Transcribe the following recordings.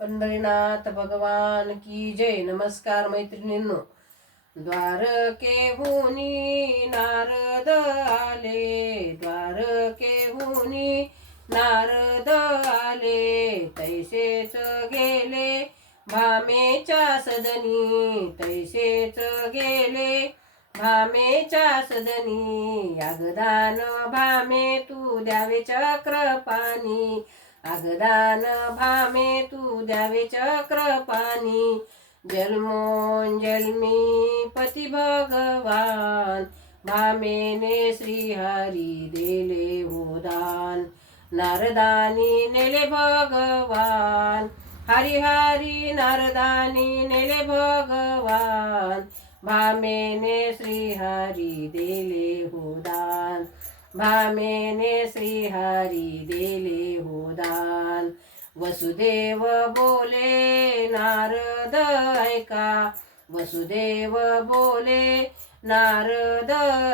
पंढरीनाथ भगवान की जय। नमस्कार मैत्रिणींनो। द्वारकेहुनी नारद आले। द्वारकेहुनी नारद आले। तैसेच गेले भामेच्या सदनी। तैसेच गेले भामेच्या सदनी। अगदान भामे तू द्यावे चक्रपाणी अगदान भामे तू द्यावे चक्रपाणी. जन्मोन जन्मी पती भगवान. भामेने श्रीहरी दिले होदान नारदानी नेले भगवान. हरी हरी नारदानी नेले भगवान. भामेने श्रीहरी दिले होदान भामेने श्रीहरी दिले वसुदेव बोले नारद ऐका. वसुदेव बोले नारद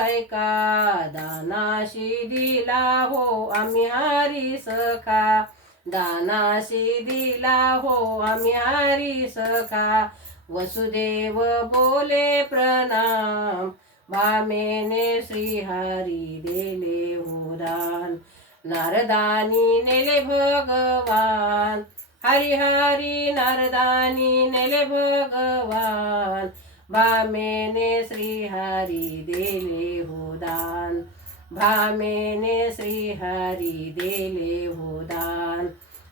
ऐका. दानाशी दिला हो आम्ही हरी सखा. दानाशी दिला हो आम्ही हरी सखा. वसुदेव बोले प्रणाम. भामेने श्रीहरी दिले होदान नारदानी नेले भगवान. हरी हरी नारदानी नेले भगवान. भामेने श्रीहरी देले होदान. भामेने श्री हरी देले होदान.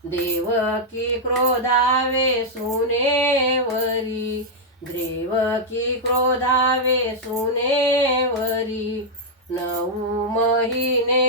देवकी क्रोधावे सुनेवरी. देवकी क्रोधावे सुनेवरी. नऊ महिने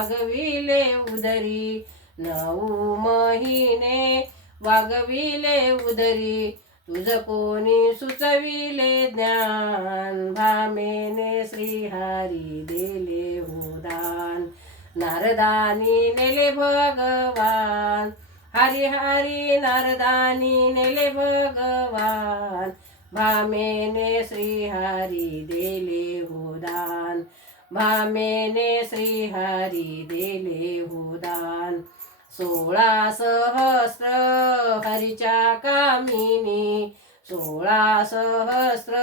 वागविले उदरी. नऊ महिने वागविले उदरी. तुझ कोणी सुचविले ज्ञान? भामेने श्रीहारी दिले होदान नारदानी नेले भगवान. हरी हरी नारदानी नेले भगवान. भामेने श्रीहारी दिले होदान भामेने श्रीहरी दिले उदान सोळा सहस्र हरीच्या कामिनी. सोळा सहस्र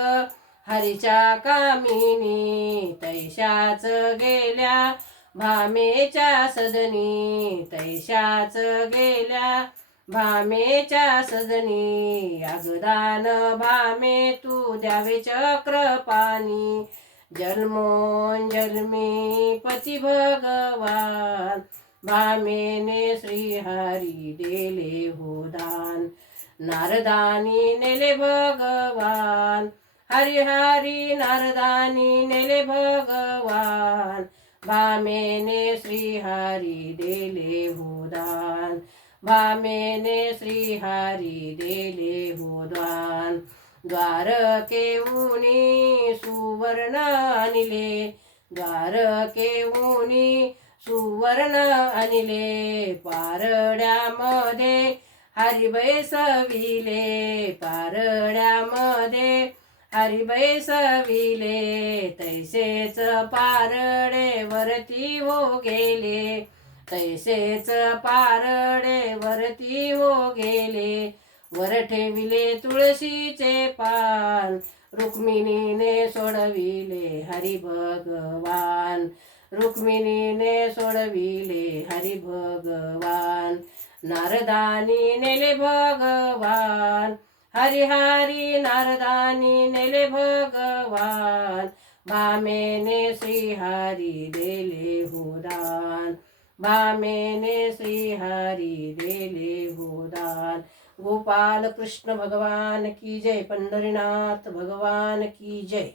हरीच्या कामिनी. तैशाच गेल्या भामेच्या सदनी तैशाच गेल्या भामेच्या सदनी अगदान भामे तू द्यावे चक्रपाणी. जन्मो जन्मी पती भगवान भामेने श्रीहरी दिले होदान। नारदानी नेले भगवान हरी हरी नारदानी नेले भगवान भामेने श्रीहरी दिले होदान। भामेने श्रीहरी दिले द्वार केवुनी सुवर्ण अनिले द्वार केवुनी सुवर्ण अनिले पारड्यामध्ये हरिबै सविले पारड्यामध्ये हरिबै सविले तैसेच पारडे वरती हो गेले तैसेच पारडे वरती हो गेले वर ठेविले तुळशीचे पान रुक्मिणीने सोडविले हरी भगवान रुक्मिणीने सोडविले हरी भगवान नारदानी नेले भगवान. हरी हरी नारदानी नेले भगवान. भामेने श्रीहरी दिले होदान. भामेने श्रीहरी दिले होदान. गोपाल कृष्ण भगवान की जय पंढरीनाथ भगवान की जय.